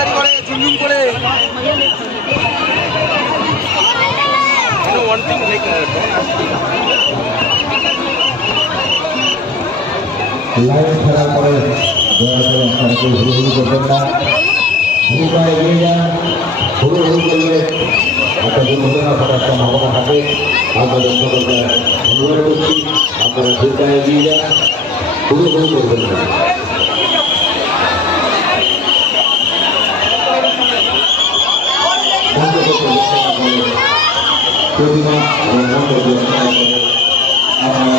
তাড়াতাড়ি করে ঝুমঝুম করে one thing like লাইন খেলার পরে দয়া করে আপনারা কেউ হুড়ুহুড়ু করবেন না, ভূমিকা এগিয়ে যান। হুড়ুহুড়ু করলে একটা দুর্ঘটনা ঘটার সম্ভাবনা থাকে। আপনাদের সকলকে অনুরোধ করছি আপনারা ভূমিকা এগিয়ে যান, হুড়ুহুড়ু করবেন না। প্রতিমা এবং মন্ত্রী আপনারা